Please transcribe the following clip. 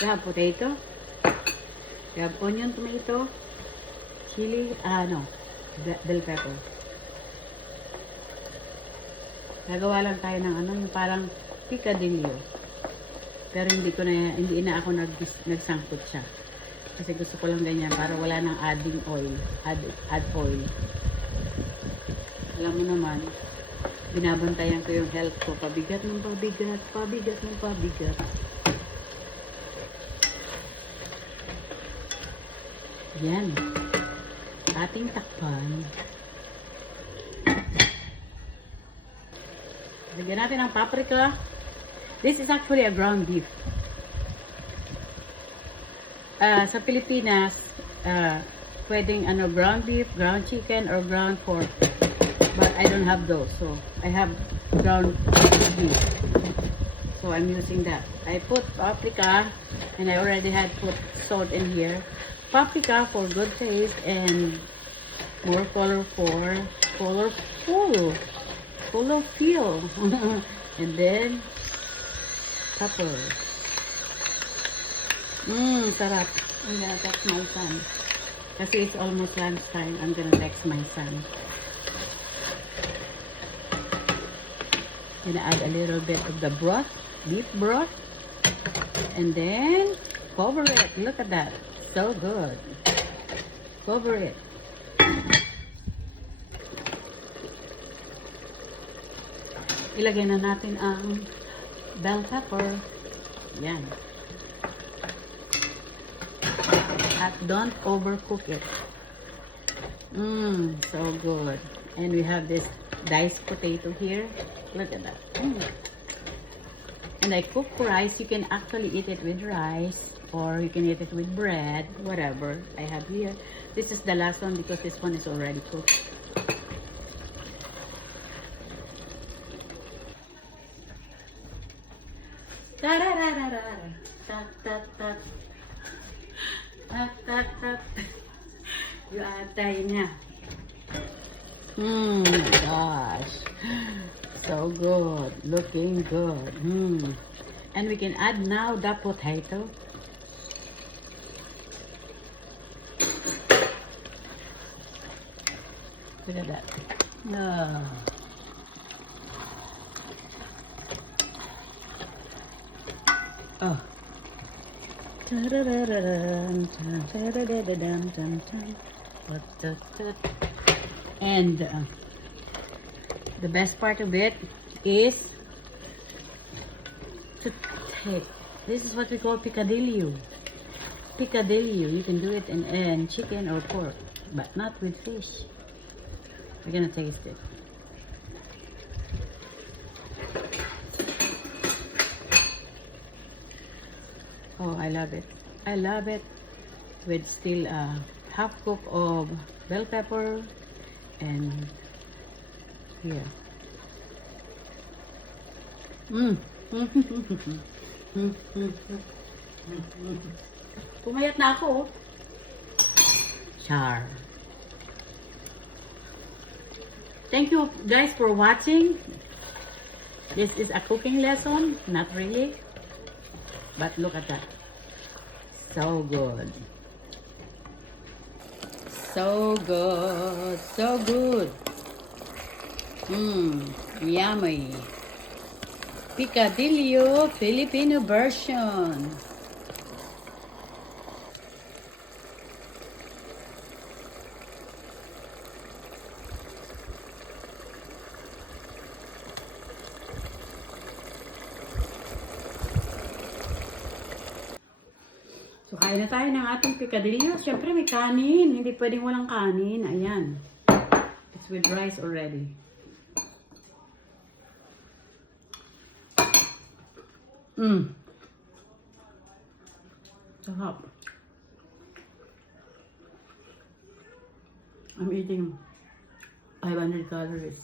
You have potato. You have onion, tomato, chili, bell pepper. Gagawa lang tayo ng ano, yung parang picadillo. Pero hindi na ako nagsangkot siya. Kasi gusto ko lang ganyan para wala nang adding oil, add oil. Alam mo naman, binabantayan ko yung health ko, pabigat ng pabigat. Yan. Ating takpan. Lagyan natin ng paprika. This is actually a ground beef. Sa Pilipinas, pwedeng ground beef, ground chicken, or ground pork. But I don't have those, so I have ground beef. So I'm using that. I put paprika, and I already had put salt in here. Paprika for good taste and more colorful. And then pepper. Sarap. I'm gonna text my son. Kasi it's almost lunchtime. I'm gonna text my son. Gonna add a little bit of the broth, beef broth, and then cover it. Look at that. So good. Cover it. Ilagay na natin ang bell pepper. Yan. At don't overcook it. So good. And we have this diced potato here. Look at that. And I cook rice. You can actually eat it with rice, or you can eat it with bread, whatever I have here. This is the last one because this one is already cooked. Yung atay niya. Gosh. So good. Looking good. And we can add now the potato. Look at that. Oh. And the best part of it is to take. This is what we call picadillo. Picadillo. You can do it in chicken or pork, but not with fish. We're gonna taste it. Oh, I love it. I love it with still a half cook of bell pepper and here. Pumayat na ako. Char. Thank you guys for watching. This is a cooking lesson, not really. But look at that. So good. So good. So good. Yummy. Picadillo Filipino version. So, kain na tayo ng ating picadillo. Siyempre, may kanin. Hindi pwedeng walang kanin. Ayan. It's with rice already. Sarap. I'm eating 500 calories.